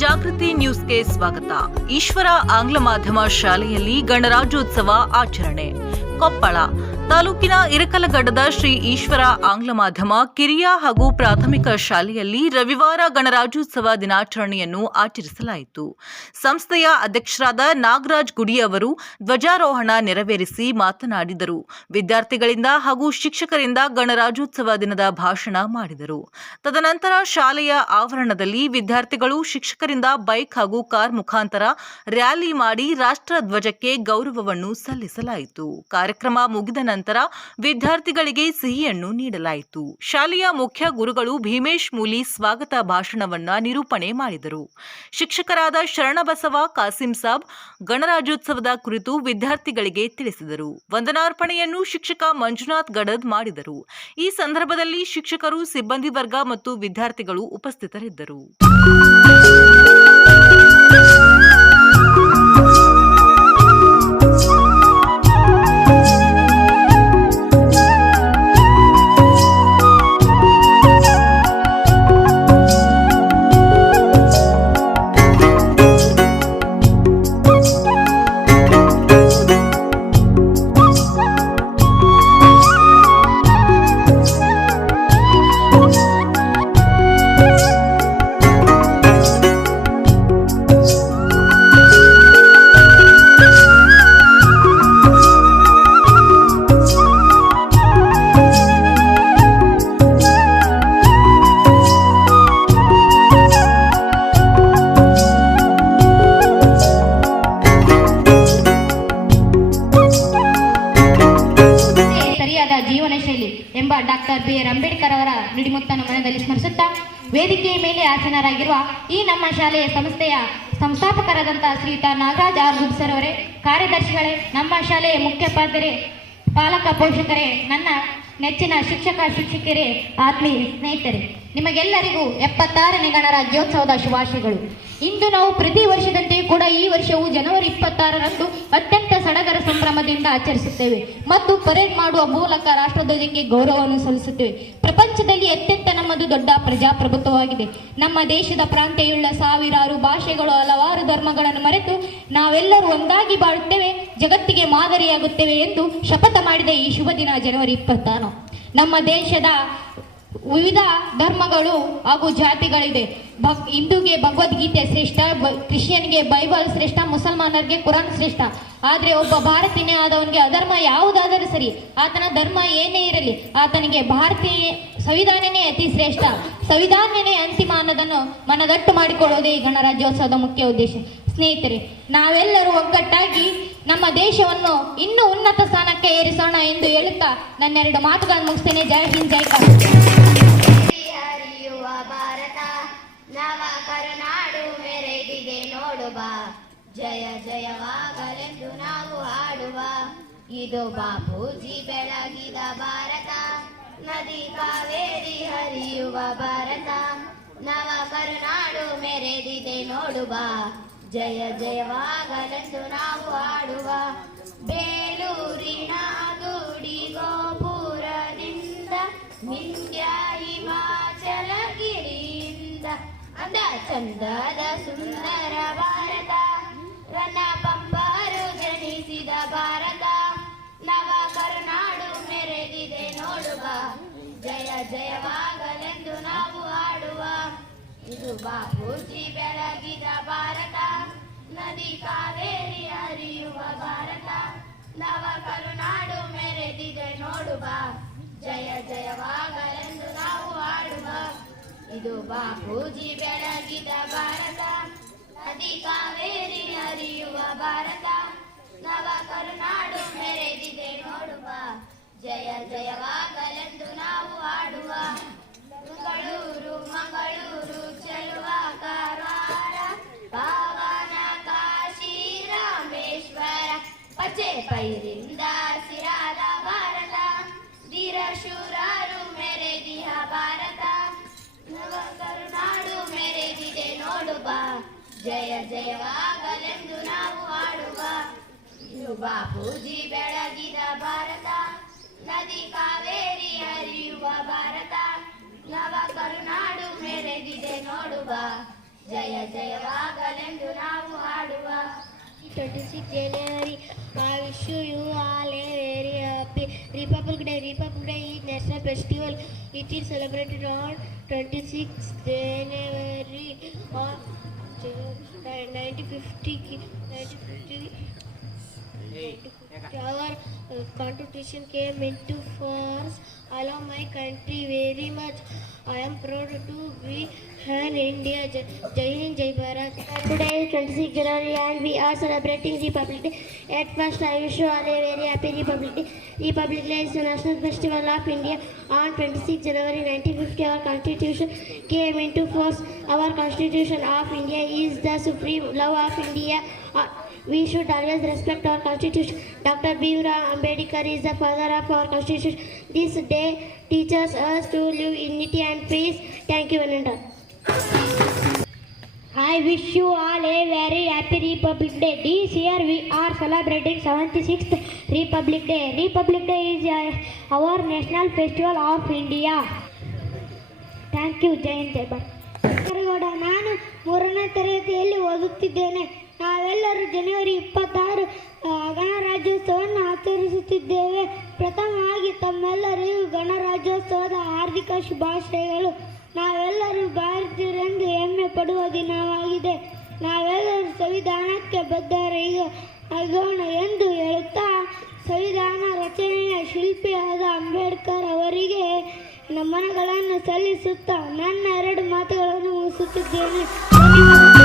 ಜಾಗೃತಿ ನ್ಯೂಸ್ಗೆ ಸ್ವಾಗತ. ಈಶ್ವರ ಆಂಗ್ಲ ಮಾಧ್ಯಮ ಶಾಲೆಯಲ್ಲಿ ಗಣರಾಜ್ಯೋತ್ಸವ ಆಚರಣೆ. ಕೊಪ್ಪಳ ತಾಲೂಕಿನ ಇರಕಲಗಡ್ಡದ ಶ್ರೀ ಈಶ್ವರ ಆಂಗ್ಲ ಮಾಧ್ಯಮ ಕಿರಿಯ ಹಾಗೂ ಪ್ರಾಥಮಿಕ ಶಾಲೆಯಲ್ಲಿ ರವಿವಾರ ಗಣರಾಜ್ಯೋತ್ಸವ ದಿನಾಚರಣೆಯನ್ನು ಆಚರಿಸಲಾಯಿತು. ಸಂಸ್ಥೆಯ ಅಧ್ಯಕ್ಷರಾದ ನಾಗರಾಜ್ ಗುಡಿ ಅವರು ಧ್ವಜಾರೋಹಣ ನೆರವೇರಿಸಿ ಮಾತನಾಡಿದರು. ವಿದ್ಯಾರ್ಥಿಗಳಿಂದ ಹಾಗೂ ಶಿಕ್ಷಕರಿಂದ ಗಣರಾಜ್ಯೋತ್ಸವ ದಿನದ ಭಾಷಣ ಮಾಡಿದರು. ತದನಂತರ ಶಾಲೆಯ ಆವರಣದಲ್ಲಿ ವಿದ್ಯಾರ್ಥಿಗಳು ಶಿಕ್ಷಕರಿಂದ ಬೈಕ್ ಹಾಗೂ ಕಾರ್ ಮುಖಾಂತರ ರ್ಯಾಲಿ ಮಾಡಿ ರಾಷ್ಟ್ರ ಧ್ವಜಕ್ಕೆ ಗೌರವವನ್ನು ಸಲ್ಲಿಸಲಾಯಿತು. ಕಾರ್ಯಕ್ರಮ ಮುಗಿದ ನಂತರ ವಿದ್ಯಾರ್ಥಿಗಳಿಗೆ ಸಿಹಿಯನ್ನು ನೀಡಲಾಯಿತು. ಶಾಲೆಯ ಮುಖ್ಯ ಗುರುಗಳು ಭೀಮೇಶ್ ಮೂಲಿ ಸ್ವಾಗತ ಭಾಷಣವನ್ನ ನಿರೂಪಣೆ ಮಾಡಿದರು. ಶಿಕ್ಷಕರಾದ ಶರಣಬಸವ ಕಾಸಿಂ ಸಾಬ್ ಗಣರಾಜ್ಯೋತ್ಸವದ ಕುರಿತು ವಿದ್ಯಾರ್ಥಿಗಳಿಗೆ ತಿಳಿಸಿದರು. ವಂದನಾರ್ಪಣೆಯನ್ನು ಶಿಕ್ಷಕ ಮಂಜುನಾಥ್ ಗಡದ್ ಮಾಡಿದರು. ಈ ಸಂದರ್ಭದಲ್ಲಿ ಶಿಕ್ಷಕರು, ಸಿಬ್ಬಂದಿ ವರ್ಗ ಮತ್ತು ವಿದ್ಯಾರ್ಥಿಗಳು ಉಪಸ್ಥಿತರಿದ್ದರು. ಎಂಬ ಡಾಕ್ಟರ್ ಬಿ.ಆರ್. ಅಂಬೇಡ್ಕರ್ ಅವರ ನುಡಿಮುತ್ತನ್ನು ಮನದಲ್ಲಿ ಸ್ಮರಿಸುತ್ತಾ ವೇದಿಕೆಯ ಮೇಲೆ ಆಸೀನರಾಗಿರುವ ಈ ನಮ್ಮ ಶಾಲೆಯ ಸಂಸ್ಥೆಯ ಸಂಸ್ಥಾಪಕರಾದಂತಹ ಶ್ರೀಯುತ ನಾಗರಾಜ್ ಆರ್ ಗುಡ್ಸರ್ ಅವರೇ, ಕಾರ್ಯದರ್ಶಿಗಳೇ, ನಮ್ಮ ಶಾಲೆಯ ಮುಖ್ಯೋಪಾಧ್ಯಾಯರೇ, ಪಾಲಕ ಪೋಷಕರೇ, ನನ್ನ ನೆಚ್ಚಿನ ಶಿಕ್ಷಕ ಶಿಕ್ಷಕಿಯರೇ, ಆತ್ಮೀಯ ಸ್ನೇಹಿತರೆ, ನಿಮಗೆಲ್ಲರಿಗೂ 76ನೇ ಗಣರಾಜ್ಯೋತ್ಸವದ ಶುಭಾಶಯಗಳು. ಇಂದು ನಾವು ಪ್ರತಿ ವರ್ಷದಂತೆಯೂ ಕೂಡ ಈ ವರ್ಷವು ಜನವರಿ 26ರಂದು ಅತ್ಯಂತ ಸಡಗರ ಸಂಭ್ರಮದಿಂದ ಆಚರಿಸುತ್ತೇವೆ ಮತ್ತು ಪರೇಡ್ ಮಾಡುವ ಮೂಲಕ ರಾಷ್ಟ್ರಧ್ವಜಕ್ಕೆ ಗೌರವವನ್ನು ಸಲ್ಲಿಸುತ್ತೇವೆ. ಪ್ರಪಂಚದಲ್ಲಿ ಅತ್ಯಂತ ನಮ್ಮದು ದೊಡ್ಡ ಪ್ರಜಾಪ್ರಭುತ್ವವಾಗಿದೆ. ನಮ್ಮ ದೇಶದ ಪ್ರಾಂತ್ಯಯುಳ್ಳ ಸಾವಿರಾರು ಭಾಷೆಗಳು, ಹಲವಾರು ಧರ್ಮಗಳನ್ನು ಮರೆತು ನಾವೆಲ್ಲರೂ ಒಂದಾಗಿ ಬಾಳುತ್ತೇವೆ, ಜಗತ್ತಿಗೆ ಮಾದರಿಯಾಗುತ್ತೇವೆ ಎಂದು ಶಪಥ ಮಾಡಿದ ಈ ಶುಭ ದಿನ ಜನವರಿ 26. ನಮ್ಮ ದೇಶದ ವಿವಿಧ ಧರ್ಮಗಳು ಹಾಗೂ ಜಾತಿಗಳಿದೆ. ಹಿಂದೂಗೆ ಭಗವದ್ಗೀತೆ ಶ್ರೇಷ್ಠ, ಕ್ರಿಶ್ಚಿಯನ್ಗೆ ಬೈಬಲ್ ಶ್ರೇಷ್ಠ, ಮುಸಲ್ಮಾನರಿಗೆ ಕುರಾನ್ ಶ್ರೇಷ್ಠ. ಆದರೆ ಒಬ್ಬ ಭಾರತೀಯ ಆದವನಿಗೆ ಅಧರ್ಮ ಯಾವುದಾದರೂ ಸರಿ, ಆತನ ಧರ್ಮ ಏನೇ ಇರಲಿ, ಆತನಿಗೆ ಭಾರತೀಯ ಸಂವಿಧಾನನೇ ಅತಿ ಶ್ರೇಷ್ಠ, ಸಂವಿಧಾನನೇ ಅಂತಿಮ ಅನ್ನೋದನ್ನು ಮನದಟ್ಟು ಮಾಡಿಕೊಳ್ಳುವುದೇ ಈ ಗಣರಾಜ್ಯೋತ್ಸವದ ಮುಖ್ಯ ಉದ್ದೇಶ. ಸ್ನೇಹಿತರೆ, ನಾವೆಲ್ಲರೂ ಒಗ್ಗಟ್ಟಾಗಿ ನಮ್ಮ ದೇಶವನ್ನು ಇನ್ನೂ ಉನ್ನತ ಸ್ಥಾನಕ್ಕೆ ಏರಿಸೋಣ ಎಂದು ಹೇಳುತ್ತಾ ನನ್ನೆರಡು ಮಾತುಗಳನ್ನು ಮುಗಿಸ್ತೇನೆ. ಜೈ ಹಿಂದ್, ಜೈ ಕರ್ನಾಟಕ. ಭಾರತ ನವ ಕರುನಾಡು ಮೆರೆದಿದೆ ನೋಡುವ, ಜಯ ಜಯವಾಗಲೆಂದು ನಾವು ಹಾಡುವ. ಇದು ಬಾಪೂಜಿ ಬೆಳಗಿದ ಭಾರತ, ನದಿ ಕಾವೇರಿ ಹರಿಯುವ ಭಾರತ, ನವ ಕರುನಾಡು ಮೆರೆದಿದೆ ನೋಡುವ, ಜಯ ಜಯವಾಗಲೆಂದು ನಾವು ಹಾಡುವ. ಬೇಲೂರಿನ ಗುಡಿ ಗೋಪುರದಿಂದ ವಿಂಧ್ಯ ಹಿಮಾಚಲಗಿರಿಯಿಂದ ಅಂದ ಚಂದದ ಸುಂದರ ಭಾರತ, ರನ್ನ ಪಂಪರು ಜನಿಸಿದ ಭಾರತ, ನವ ಕರುನಾಡು ಮೆರೆದಿದೆ ನೋಡುವ, ಜಯ ಜಯವಾಗಲೆಂದು ನಾವು ಹಾಡುವ. ಇದು ಬಾಪೂಜಿ ಬೆಳಗಿದ ಭಾರತ, ನದಿ ಕಾವೇರಿ ಹರಿಯುವ ಭಾರತ, ನವ ಕರುನಾಡು ಮೆರೆದಿದೆ ನೋಡುವ, ಜಯ ಜಯವಾಗಲೆಂದು ನಾವು ಹಾಡುವ. ಇದು ಬಾಪೂಜಿ ಬೆಳಗಿದ ಭಾರತ, ನದಿ ಕಾವೇರಿ ಹರಿಯುವ ಭಾರತ, ನವ ಕರುನಾಡು ಮೆರೆದಿದೆ ನೋಡುವ, ಜಯ ಜಯವಾಗಲೆಂದು ನಾವು ಹಾಡುವ. ಮಂಗಳೂರು ಮಂಗಳೂರು ಚೆಲುವ ಕಾರವಾರ, ಪಾವನ ಕಾಶಿ ರಾಮೇಶ್ವರ, ಪಚ್ಚೆ ಪೈರಿಂದ ಸಿರಾದ ಭಾರತ, ಧೀರ ಶೂರರು ಮೆರೆದಿಹ ಭಾರತ, ನವ ಕರುನಾಡು ಮೆರೆದಿದೆ ನೋಡುವ, ಜಯ ಜಯವಾಗಲೆಂದು ನಾವು ಹಾಡುವ. ಇದು ಬಾಪೂಜಿ ಬೆಳಗಿದ ಭಾರತ, ನದಿ ಕಾವೇರಿ ಹರಿಯುವ ಭಾರತ, ನವ ಕರುನಾಡು ಮೆರೆದಿದೆ ನೋಡುವ, ಜಯ ಜಯವಾಗಲೆಂದು ನಾವು ಹಾಡುವ 26 January, I wish you all a very happy Republic Day. Republic Day is national festival. It is celebrated on 26 January of 1950. Our constitution came into force. I love my country very much. I am proud to be an India. Jai Hind, Jai Bharat. Today is 26 January and we are celebrating Republic Day. At first, I wish you all a very happy Republic Day. Republic Day is the national festival of India. On 26 January 1950, our constitution came into force. Our constitution of India is the supreme law of India. We should always respect our constitution. Dr. B.R. Ambedkar is the father of our constitution. This day teaches us to live in unity and peace. Thank you, Ananda. I wish you all a very happy Republic Day. This year we are celebrating 76th Republic Day. Republic Day is our national festival of India. Thank you, Jai Hind, Jai Bharat. ನಾನು 3ನೇ ತರಗತಿಯಲ್ಲಿ ಓದುತ್ತಿದ್ದೇನೆ. ನಾವೆಲ್ಲರೂ ಜನವರಿ 26 ಗಣರಾಜ್ಯೋತ್ಸವವನ್ನು ಆಚರಿಸುತ್ತಿದ್ದೇವೆ. ಪ್ರಥಮವಾಗಿ ತಮ್ಮೆಲ್ಲರಿಗೂ ಗಣರಾಜ್ಯೋತ್ಸವದ ಹಾರ್ದಿಕ ಶುಭಾಶಯಗಳು. ನಾವೆಲ್ಲರೂ ಭಾರತೀಯರೆಂದು ಹೆಮ್ಮೆ ಪಡುವ ದಿನವಾಗಿದೆ. ನಾವೆಲ್ಲರೂ ಸಂವಿಧಾನಕ್ಕೆ ಬದ್ಧರಾಗೋಣ ಎಂದು ಹೇಳುತ್ತಾ ಸಂವಿಧಾನ ರಚನೆಯ ಶಿಲ್ಪಿಯಾದ ಅಂಬೇಡ್ಕರ್ ಅವರಿಗೆ ನಮನಗಳನ್ನು ಸಲ್ಲಿಸುತ್ತಾ ನನ್ನ 2 ಮಾತುಗಳನ್ನು ಮುಗಿಸುತ್ತಿದ್ದೇನೆ. ಧನ್ಯವಾದ.